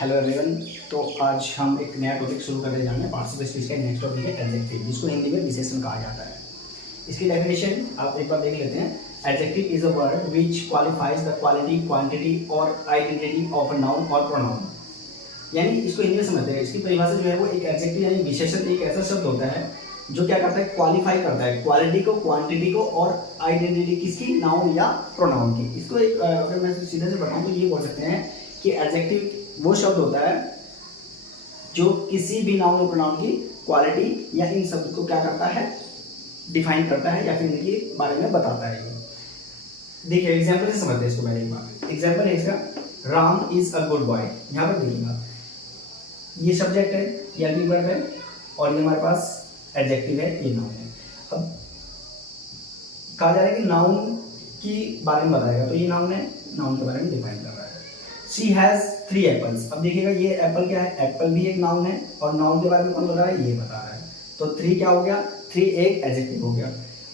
Hello everyone. तो आज हम एक नया टॉपिक शुरू करने जा रहे हैं। पार्ट्स ऑफ स्पीच का नेक्स्ट टॉपिक है एडजेक्टिव, जिसको हिंदी में विशेषण कहा जाता है। इसकी डेफिनेशन आप एक बार देख लेते हैं। Adjective is a word which qualifies the quality, quantity और आइडेंटिटी ऑफ अ नाउन और प्रोनाउन। यानी इसको हिंदी में समझते हैं। इसकी परिभाषा जो है वो एक एडजेक्टिव यानी विशेषण एक ऐसा शब्द होता है जो क्या करता है, क्वालिफाई करता है क्वालिटी को, क्वांटिटी को और आइडेंटिटी किसकी, नाउन या प्रोनाउन की। इसको एक अगर मैं सीधे से बताऊं तो ये बोल सकते हैं कि एडजेक्टिव वो शब्द होता है जो किसी भी नाउन और प्रोनाउन की क्वालिटी या इन शब्द को क्या करता है, डिफाइन करता है या फिर इनके बारे में बताता है। देखिए एग्जांपल से समझते हैं इसको। पहले एक बार एग्जांपल है इसका, Ram is a good boy. यहाँ पर देखिएगा ये सब्जेक्ट है, ये एडवर्ब है और ये हमारे पास एडजेक्टिव है, ये नाउन है। अब कहा जा रहा है कि नाउन की बारे में बताएगा, तो ये नाउन है, नाउन के बारे में डिफाइन कर रहा है। She has 3 apples. अब देखिएगा ये एप्पल क्या है, एप्पल भी एक नाउन है और नाउन के बारे में कौन बता रहा है, ये बता रहा है। तो 3 क्या हो गया, 3 एक एडजेक्टिव हो गया।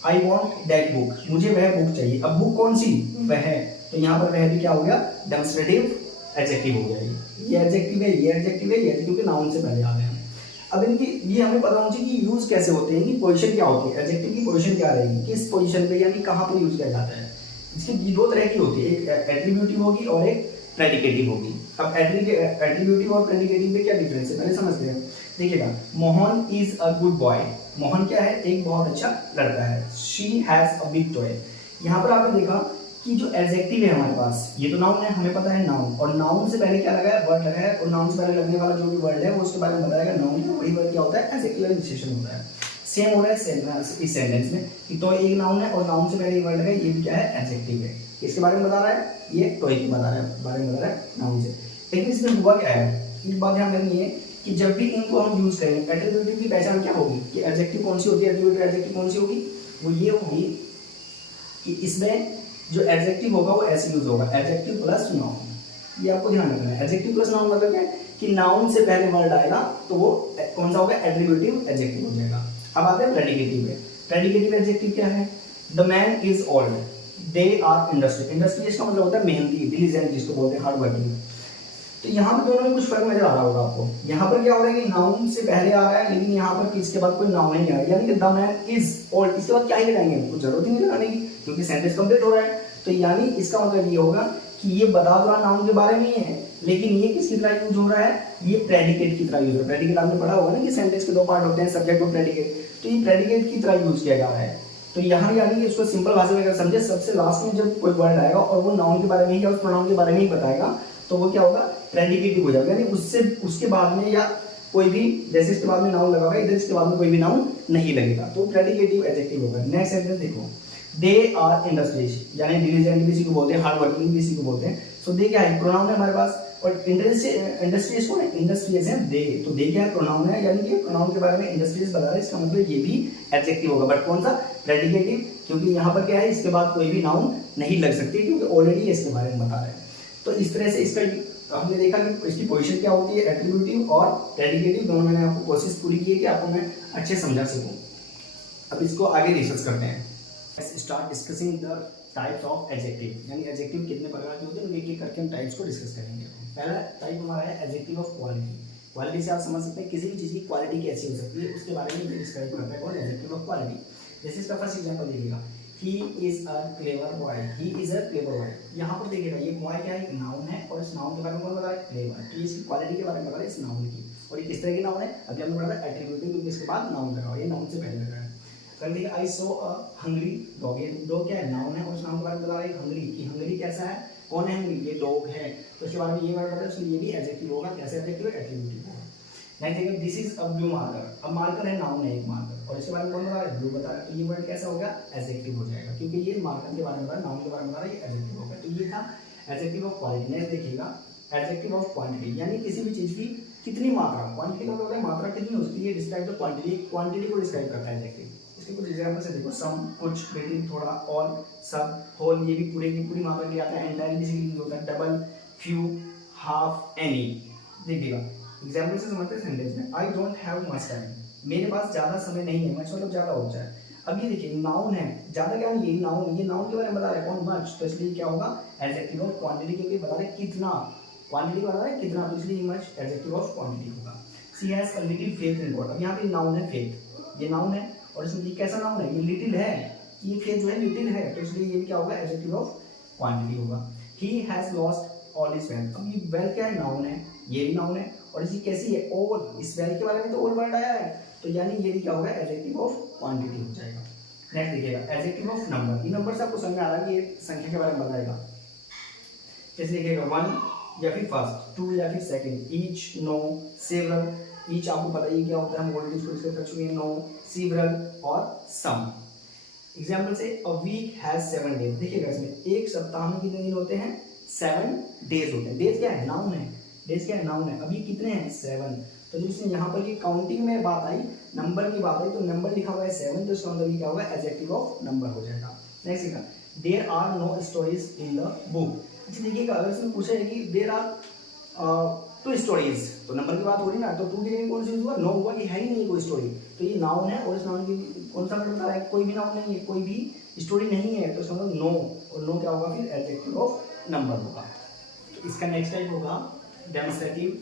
आई वॉन्ट दैट बुक, मुझे वह बुक चाहिए। अब बुक कौन सी, वह, तो यहाँ पर वह भी क्या हो गया, डेमोन्स्ट्रेटिव एडजेक्टिव हो गया। ये एडजेक्टिव है, ये एडजेक्टिव है, ये क्योंकि नाउन से पहले आ गए हैं। अब इनकी ये हमें पता होना चाहिए कि यूज कैसे होते हैं, इनकी पोजीशन क्या होती है, एडजेक्टिव की पोजीशन क्या रहेगी, किस पोजीशन पे यानी कहाँ पर यूज किया जाता है। इसकी 2 तरह की होती है, एक एट्रीब्यूटिव होगी और एक प्रेडिकेटिव होगी। अब एट्रीब्यूटिव और प्रेडिकेटिव में क्या डिफरेंस है, पहले समझते हैं। देखिएगा, Mohan is a good boy. Mohan क्या है, एक बहुत अच्छा लड़का है। She has a big toy. यहाँ पर आपने देखा कि जो एडजेक्टिव है हमारे पास, ये तो नाउन है, हमें पता है नाउन, और नाउन से पहले क्या लगा है, वर्ड लगा है, और नाउन से पहले लगने वाला जो भी वर्ड है वो उसके बारे में बताएगा। नाउन है, वही वर्ड क्या होता है, एडजेक्टिव विशेषण होता है। सेम हो रहा है इस सेंटेंस में कि तो एक नाउन है और नाउन से पहले वर्ड लगा है, ये भी क्या है, एडजेक्टिव है। किसके बारे में बता रहा है, ये टॉय की बता रहा है, बारे में बता रहा है नाउन से। लेकिन इसमें हुआ क्या है, एक बात ध्यान रखनी है कि जब भी इनको हम यूज करेंगे, एट्रीब्यूटिव की पहचान क्या होगी कि एडजेक्टिव कौन सी होती है, एडजेक्टिव कौन सी होगी, वो ये होगी कि इसमें जो एडजेक्टिव होगा वो ऐसे यूज होगा, एडजेक्टिव प्लस नाउन। ये आपको ध्यान रखना है। एडजेक्टिव प्लस नाउन मतलब क्या है कि नाउन से पहले वर्ड आएगा तो वो कौन सा होगा, एट्रीब्यूटिव एडजेक्टिव हो जाएगा। अब आते हैं प्रेडिकेटिव पे। प्रेडिकेटिव एडजेक्टिव क्या है, the man is old, they our industry. Industry इसका मतलब होता है मेहनती, डिलीजेंट, जिसको बोलते हैं हार्ड वर्किंग। तो यहाँ पर दोनों में कुछ फर्क नजर आ रहा होगा आपको। यहाँ पर क्या हो रहा है कि नाउन से पहले आ रहा है, लेकिन यहाँ पर इसके बाद कोई नाउन नहीं आ रहा है, यानी कि द मैन इज ओल्ड, इसके बाद क्या ही लगाएंगे, कुछ जरूरत ही नहीं लगाने की क्योंकि सेंटेंस कंप्लीट हो रहा है। तो यानी इसका मतलब ये होगा कि ये बता तो रहा नाउन के बारे में ही है, लेकिन ये किसकी तरह यूज हो रहा है, ये प्रेडिकेट की तरह यूज हो रहा है। प्रेडिकेट आपने पढ़ा होगा ना कि सेंटेंस के 2 पार्ट होते हैं, सब्जेक्ट और प्रेडिकेट, तो ये प्रेडिकेट की तरह यूज किया जा रहा है। तो यहाँ यानी कि इसको सिंपल भाषा में अगर समझे, सबसे लास्ट में जब कोई वर्ड आएगा और वो नाउन के बारे में ही या उस प्रोनाउन के बारे में ही बताएगा तो वो क्या होगा, प्रेडिकेटिव हो जाएगा। यानी उससे उसके बाद में या कोई भी, जैसे इसके बाद में नाउन लगा होगा, इधर इसके बाद में कोई भी नाउन नहीं लगेगा, तो प्रेडिकेटिव एडजेक्टिव होगा। नेक्स्ट सेंटेंस देखो, दे आर इंडस्ट्रीज, यानी डिलीजेंट किसी को बोलते हैं, हार्ड वर्किंग किसी को बोलते हैं। सो दे क्या है, प्रोनाउन है हमारे पास, और इंडस्ट्रीज कौन है, इंडस्ट्रीज है दे, तो दे क्या है, प्रोनाउन है, यानी कि प्रोनाउन के बारे में इंडस्ट्रीज बता रहा है, इसका मतलब ये भी एडजेक्टिव होगा, बट कौन सा, प्रेडिकेटिव, क्योंकि यहाँ पर क्या है, इसके बाद कोई भी नाउन नहीं लग सकती क्योंकि ऑलरेडी इसके बारे में बता रहे हैं। तो इस तरह से इसका हमने देखा कि इसकी पोजीशन क्या होती है, एट्रीब्यूटिव और प्रेडिकेटिव, दोनों मैंने आपको कोशिश पूरी की है कि आपको मैं अच्छे समझा सकूं। अब इसको आगे डिस्कस करते हैं। Let's start discussing the types of adjective, यानी एडजेक्टिव कितने प्रकार के होते हैं, एक एक करके हम टाइप्स को डिस्कस करेंगे। पहला टाइप हमारा है एडजेक्टिव ऑफ क्वालिटी। क्वालिटी से आप समझ सकते हैं किसी भी चीज़ की क्वालिटी कैसी हो सकती है, उसके बारे में डिस्क्राइब करता है कौन, एडजेक्टिव ऑफ क्वालिटी। जैसे इसका फर्स्ट एग्जांपल देखिएगा, he is a clever boy, he is a clever boy. यहाँ पर देखिएगा ये बॉय क्या है, एक नाउन है, और इस नाउन के बारे में कौन बता रहा है, क्लेवर, तो इसकी क्वालिटी के बारे में बता रहा है इस नाउन की। और ये किस तरह की नाउन है, अभी हमने पढ़ा था एट्रीब्यूटिव, क्योंकि इसके बाद नाउन लगा, ये नाउन से पहले लगा है। कर देखिए, आई सो अ हंग्री डॉग, ये डॉग क्या है, नाउन है, और इस नाउन के बारे में बता रहा है हंग्री, कि हंग्री कैसा है, कौन है हंग्री, ये डॉग है, तो इसके बारे में ये वर्ड बता है, ये भी एडजेक्टिव होगा। कैसे एडजेक्टिव, एट्रीब्यूटिव होगा। नेक्स्ट देखिए, this is a blue marker. अब मार्कर है, नाउन है एक मार्कर, और इसके बारे में कौन बता रहा है, ब्लू बता रहा है, तो ये वर्ड कैसा होगा, एडजेक्टिव हो जाएगा, क्योंकि ये मार्कर के बारे में बता रहा है, नाउन के बारे में बता रहा है, ये एडजेक्टिव होगा। तो ये था एडजेक्टिव ऑफ क्वालिटी। नेक्स्ट देखिएगा, एडजेक्टिव ऑफ क्वांटिटी, यानी किसी भी चीज की कितनी मात्रा, क्वांटिटी का मतलब होता है मात्रा कितनी होती है, डिस्क्राइब द क्वांटिटी, क्वांटिटी को डिस्क्राइब करता है एडजेक्टिव। इसके कुछ एग्जांपल से देखो, सम, कुछ, बिटवीन, थोड़ा, ऑल, सब, होल, ये भी पूरे की पूरी मात्रा के लिए आता है। एंटायर किसी यूज होता है, डबल, फ्यू, हाफ, एनी। देखिएगा एग्जाम्पल से समझते हैं सेंटेंस में, I don't have much time, मेरे पास ज्यादा समय नहीं है, मच मतलब ज्यादा होता है। अब ये देखिए नाउन है, ज्यादा क्या है, ये नाउन के बारे में बता रहा है कौन, मच, तो इसलिए क्या होगा, एडजेक्टिव ऑफ क्वांटिटी, क्योंकि बता रहे कितना, क्वांटिटी का मतलब है कितना, तो इसलिए मच एडजेक्टिव ऑफ क्वांटिटी होगा। She has a little faith in God. अब यहाँ पे नाउन है फेथ, ये नाउन है और इसमें ये कैसा नाउन है, ये लिटिल है, ये फेथ जो है लिटिल है, तो इसलिए ये क्या होगा, एडजेक्टिव ऑफ क्वांटिटी होगा। He has lost all his wealth. अब ये वेल्थ क्या है, नाउन है, ये भी नाउन है और इसी कैसी है, ऑल, इस वेल्थ के बारे में तो ऑल वर्ड आया है, तो यानी ये भी क्या होगा, एडजेक्टिव ऑफ क्वांटिटी हो जाएगा। नेक्स्ट देखिएगा एडजेक्टिव ऑफ नंबर। ये नंबर से आपको समझ में आ रहा है कि ये संख्या के बारे में बताएगा। जैसे देखिएगा 1 या फिर फर्स्ट, 2 या फिर second, each, no, several. Each आपको पता ही क्या होता है, हम ऑलरेडी इसको डिस्कस कर चुके हैं। नो, सेवरल और सम। एग्जाम्पल से अ वीक हैज 7 डेज। देखिएगा इसमें एक सप्ताह में कितने दिन होते हैं, 7 डेज होते हैं। डेज क्या है, नाउन है, डेज क्या है, नाउन है। अभी कितने हैं, 7। तो जिसमें यहाँ पर ये काउंटिंग में बात आई, नंबर की बात आई, तो नंबर लिखा हुआ है 7, तो इसका मतलब ये क्या होगा, एडजेक्टिव ऑफ नंबर हो जाएगा। नेक्स्ट देखा, there are no stories in the book. अच्छा देखिएगा, अगर इसमें पूछा है कि देयर आर 2 स्टोरीज, तो नंबर की बात हो रही ना, तो 2 की जगह कौन सी यूज हुआ, नो हुआ, ये है ही नहीं कोई स्टोरी, तो ये नाउन है और इस नाउन की कौन सा वर्ड बता रहा है, कोई भी नाउन नहीं है, कोई भी स्टोरी नहीं है, तो इसका मतलब नो, और नो क्या होगा फिर, एडजेक्टिव ऑफ नंबर होगा। तो इसका नेक्स्ट टाइप होगा डेमोस्ट्रेटिव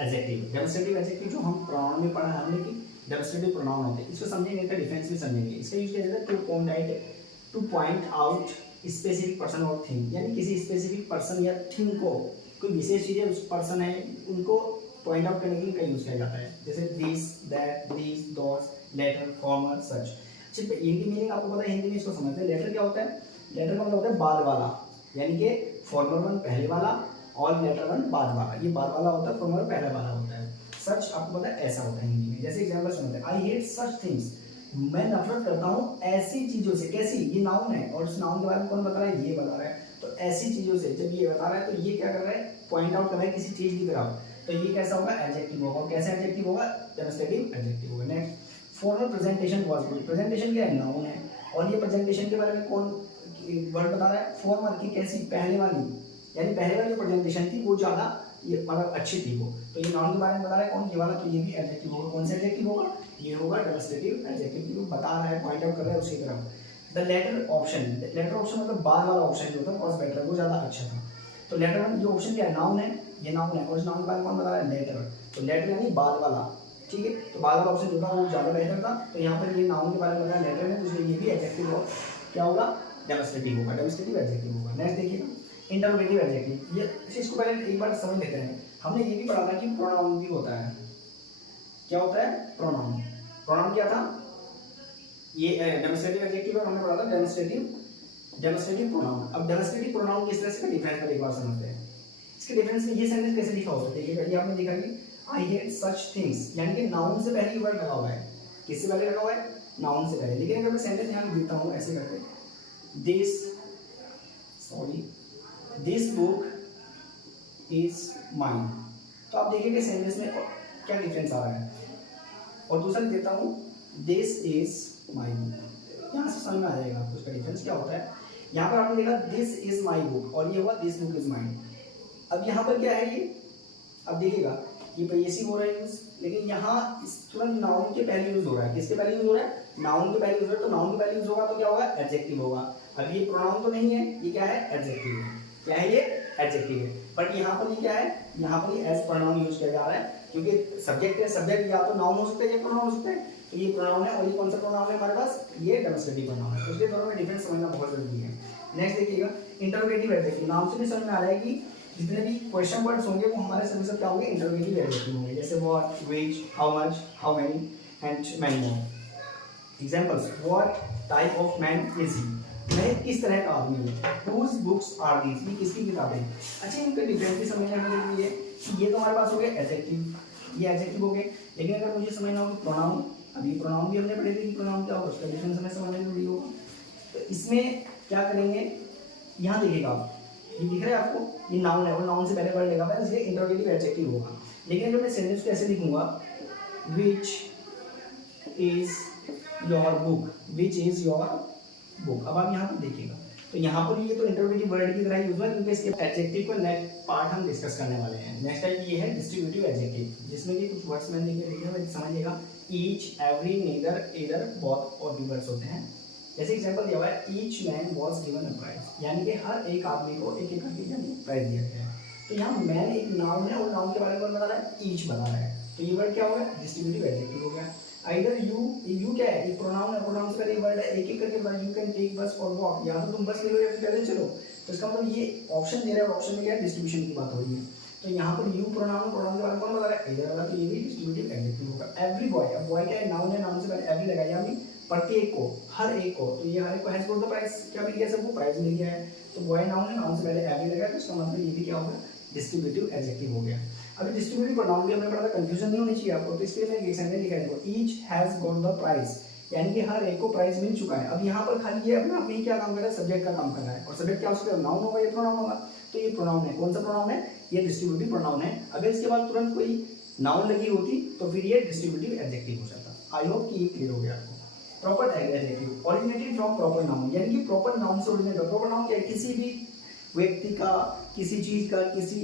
एडजेक्टिव। डेमोस्ट्रेटिव एडजेक्टिव जो हम प्रोनाउन में पढ़ा है हमने कि डेमोस्ट्रेटिव प्रोनाउन होते हैं, इसको समझेंगे, इसका डिफरेंस भी समझेंगे। इसका यूज किया जाता है two point out specific person और थिंग, यानी किसी स्पेसिफिक पर्सन या थिंग को, कोई विशेष चीज़ है, उस पर्सन है, उनको पॉइंट आउट करने के लिए का यूज किया जाता है। जैसे this, that, this, those, letter, former, such. अच्छा इनकी मीनिंग आपको पता है, हिंदी में इसको समझते हैं। लेटर क्या होता है, लेटर का मतलब होता है बाद वाला, यानी कि फॉर्मर 1 पहले वाला और लेटर 1 बाद वाला, ये बाद वाला होता है, फॉर्मर पहले वाला होता है। सच आपको पता है ऐसा होता है हिंदी में। जैसे एग्जाम्पल सुनते हैं, आई हेट सच थिंग्स, मैं नफरत करता हूँ ऐसी चीजों से। कैसी, ये नाउन है और इस नाउन के बारे में कौन बता रहा है, ये बता रहा है। तो ऐसी चीजों से जब ये बता रहा है तो ये क्या कर रहा है, पॉइंट आउट कर रहा है किसी चीज की तरफ, तो ये कैसा होगा, एडजेक्टिव होगा। कैसा एडजेक्टिव होगा, डेमोस्ट्रेटिव एडजेक्टिव होगा। Next, formal presentation was good. Presentation क्या है, नाउन है, और ये प्रेजेंटेशन के बारे में कौन वर्ड बता रहा है, फॉर्मल की, कैसी, पहले वाली, यानी पहले वाली जो प्रेजेंटेशन थी वो ज्यादा ये मतलब अच्छी थी वो, तो ये नाउन के बारे में बता रहा है कौन, ये वाला, तो ये भी एडजेक्टिव होगा। कौन सा एडजेक्टिव होगा, ये होगा डेमोस्ट्रेटिव एडजेक्टिव, जो बता रहा है, पॉइंट आउट कर रहा है उसकी तरफ। The latter option, latter option मतलब बाद वाला ऑप्शन जो था वॉज बेटर, वो ज्यादा अच्छा था। तो लेटर 1 ये ऑप्शन क्या है, नाउन है, ये नाउन है, और इस नाउन के बारे में कौन बता रहा है, लेटर, तो लेटर यानी बाद वाला, ठीक है, तो बाद वाला ऑप्शन जो था वो ज्यादा बेहतर था, तो यहाँ पर ये नाउन के बारे में बताया लेटर में, तो इसलिए ये भी एडजेक्टिव हो, क्या होगा, डेमोस्ट्रेटिव होगा, डेमोस्ट्रेटिव एडजेक्टिव होगा। नेक्स्ट देखिएगा इंटरोगेटिव एडजेक्टिव। ये इसको पहले एक बार समझ लेते हैं। हमने ये भी पढ़ा था कि प्रोनाउन भी होता है, क्या होता है, प्रोनाउन। प्रोनाउन क्या था, ये डेमोस्ट्रेटिव एडजेक्टिव और हमने पढ़ा था डेमोस्ट्रेटिव प्रोनाउन। अब डेमोस्ट्रेटिव प्रोनाउन किस तरह से डिफाइन कर, एक बार समझते हैं। इसके डिफरेंस में ये सेंटेंस कैसे लिखा होता है, देखिएगा, ये आपने देखा कि आई हेट सच थिंग्स, यानी कि नाउन से पहले वर्ड लगा हुआ है, किससे पहले लगा हुआ है, नाउन से पहले। लेकिन अगर मैं सेंटेंस यहाँ देता हूँ ऐसे करके, दिस बुक इज माइन, तो आप देखिए कि सेंटेंस में क्या डिफरेंस आ रहा है। और दूसरा देता हूँ दिस इज माई बुक, यहाँ से समझ में आ जाएगा आपको उसका डिफरेंस क्या होता है। यहाँ पर आपने देखा दिस इज माई बुक और ये हुआ दिस बुक इज माइन। अब यहाँ पर क्या है ये, अब देखिएगा ये पॉसेसिव हो रहा है यूज, लेकिन यहाँ इस तुरंत नाउन के पहले यूज हो रहा है। किसके पहले यूज हो रहा है, नाउन के पहले यूज हो रहा है, तो नाउन के पहले यूज होगा तो क्या होगा, एडजेक्टिव होगा। अब ये प्रोनाउन तो नहीं है, ये क्या है, एडजेक्टिव है। क्या है ये, एडजेक्टिव है, बट यहाँ पर ये क्या है, यहाँ पर ये एज प्रोनाउन यूज किया जा रहा है, क्योंकि सब्जेक्ट है, सब्जेक्ट या तो नाउन हो सकता है या प्रोनाउन हो सकता है, तो ये प्रोनाउन है और ये कौन सा प्रोनाउन है हमारे पास, ये डेमोस्ट्रेटिव प्रोनाउन है। उसके दोनों में डिफरेंस समझना बहुत जरूरी है। नेक्स्ट देखिएगा इंटरोगेटिव एडजेक्टिव। नाम से भी समझ में आ रहा है कि जितने भी क्वेश्चन वर्ड्स होंगे वो हमारे सभी सब क्या होंगे, इंटरोगेटिव एडजेक्टिव होंगे, जैसे what, which, how much, how many and many more. Examples, what type of man is he, वह किस तरह का आदमी है। Whose books are these, ये किसकी किताबें। अच्छा इनके डिफरेंस भी समझना हमें जरूरी है कि ये तो हमारे पास हो गए एडजेक्टिव, ये एडजेक्टिव हो गए, लेकिन अगर मुझे समझना हो कि प्रोनाउन, अभी प्रोनाउन भी हमने पढ़े थे कि प्रोनाउन क्या होगा, उसका डिफरेंस हमें समझना जरूरी होगा। तो इसमें क्या करेंगे, यहाँ देखिएगा आप, ये दिख रहा है आपको, ये नाउन है और नाउन से पहले वर्ड लगा हुआ है, इसलिए इंटरोगेटिव एडजेक्टिव होगा। लेकिन अगर मैं सेंटेंस को ऐसे लिखूंगा, which is your book, which is your book. अब आप यहाँ पर देखिएगा, तो यहाँ पर ये तो इंटरोगेटिव वर्ड की तरह यूज हुआ, क्योंकि इसके एडजेक्टिव का नेक्स्ट पार्ट हम डिस्कस करने वाले हैं। नेक्स्ट टाइप ये है डिस्ट्रीब्यूटिव एडजेक्टिव, जिसमें कि कुछ वर्ड्स मैंने लिखे समझिएगा, each, every, neither, either, both और भी वर्ड्स होते हैं। जैसे एग्जांपल दिया हुआ है, each man was given a prize, यानी कि हर एक आदमी को एक एक करके यानी प्राइज दिया गया है। तो यहाँ मैन एक नाउन है और नाउन के बारे में बता रहा है, ईच बता रहा है, तो ये वर्ड क्या हो गया, डिस्ट्रीब्यूटिव एडजेक्टिव हो गया। आइदर यू क्या है, ये प्रोनाउन है, प्रोनाउन से पहले वर्ड है, एक एक करके बता, यू कैन टेक बस और वॉक, या तो तुम बस ले लो या फिर पैदल चलो, तो इसका मतलब ये ऑप्शन दे रहा है और ऑप्शन में क्या है, डिस्ट्रीब्यूशन की बात हो रही है। तो यहाँ पर यू प्रोनाउन, प्रोनाउन के बारे में कौन बता रहा है, इधर वाला, तो ये भी डिस्ट्रीब्यूटिव एडजेक्टिव होगा। एवरी बॉय, अब बॉय क्या है, नाउन है, नाउन से पहले एवरी लगाया, यानी प्रत्येक को, हर एक को, तो ये हर एक को हैज गॉट द प्राइस, क्या मिल गया सबको, प्राइस मिल गया है। तो बॉय नाउन है, नाउन से पहले एवरी लगाया, तो इसका मतलब ये भी क्या होगा, डिस्ट्रीब्यूटिव एडजेक्टिव हो गया। अभी डिस्ट्रीब्यूटिव प्रोनाउन भी हमने पढ़ा था, कंफ्यूजन नहीं होनी चाहिए आपको, तो इसके लिए मैं एक सेंटेंस लिखा है, each has got the price, यानी कि हर एक को प्राइस मिल चुका है। अब यहाँ पर खाली ये अपना अपनी क्या काम कर रहा है, सब्जेक्ट का काम कर रहा है, और सब्जेक्ट क्या उसका नाउन होगा, ये प्रोनाउन होगा, तो ये प्रोनाउन है, कौन सा प्रोनाउन है, ये डिस्ट्रीब्यूटिव प्रोनाउन है। अगर इसके बाद तुरंत कोई नाउन लगी होती तो फिर ये डिस्ट्रीब्यूटिव एडजेक्टिव हो जाता। आई होप कि ये क्लियर हो गया आपको। Proper adjective originated from proper noun, यानी कि प्रॉपर नाउन से ओरिजिनेट हो। प्रॉपर नाउन क्या है, किसी भी व्यक्ति का, किसी चीज का, किसी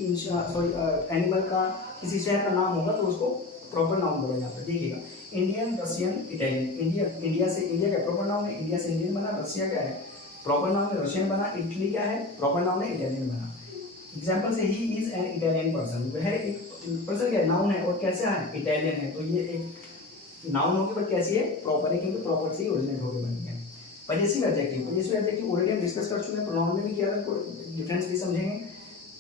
एनिमल का, किसी शहर का नाम होगा तो उसको प्रॉपर नाउन बोला जाता है। देखिएगा, इंडियन, रशियन, इटालियन। इंडिया से, इंडिया का प्रॉपर नाउन है, इंडिया से इंडियन बना। रशिया क्या है, प्रॉपर नाउन है, रशियन बना। इटली क्या है, प्रॉपर नाउन है, इटालियन बना। एग्जाम्पल से, he is an Italian person, वह एक पर्सन क्या नाउन है और कैसे है, इटालियन है, तो ये एक नाउन होगी पर कैसी है, प्रॉपर है, क्योंकि प्रॉपर से ही ओरिजिनेट होकर बनी है। Possessive adjective, possessive adjective already हम डिस्कस कर चुके हैं, प्रोनाउन में भी किया था, डिफरेंस भी समझेंगे।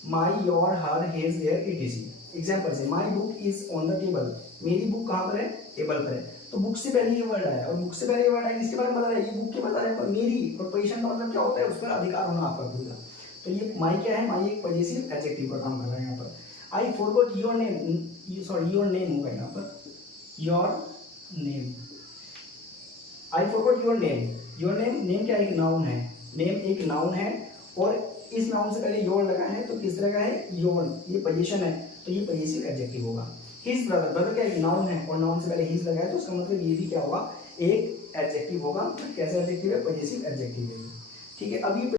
My, your, her, his, their, it. Example से, my book is on the table, मेरी बुक कहाँ पर है, टेबल पर है। तो बुक से पहले ये वर्ड आया, और बुक से पहले ये वर्ड आया, किसके बारे में बता रहा है, ये बुक के बता रहा है, मेरी, और पोजीशन का मतलब क्या होता है, उस पर अधिकार होना आपका पूरा। तो ये माई क्या है, माई एक पजेसिव एडजेक्टिव का काम कर रहा है यहाँ पर। I forgot your name, sorry your name होगा यहाँ पर, your name. I forgot your name, your name, name क्या एक नाउन है, नेम एक नाउन है, और इस नाउन से पहले योर लगा है, तो किस तरह का है, योर, ये पोजीशन है, तो ये पजेसिव एडजेक्टिव होगा। हिज ब्रदर, ब्रदर क्या एक नाउन है, और नाउन से पहले हिज लगा है, तो उसका मतलब ये भी क्या होगा, एक एडजेक्टिव होगा। कैसा एडजेक्टिव है, पजेसिव एडजेक्टिव है। ठीक है, अभी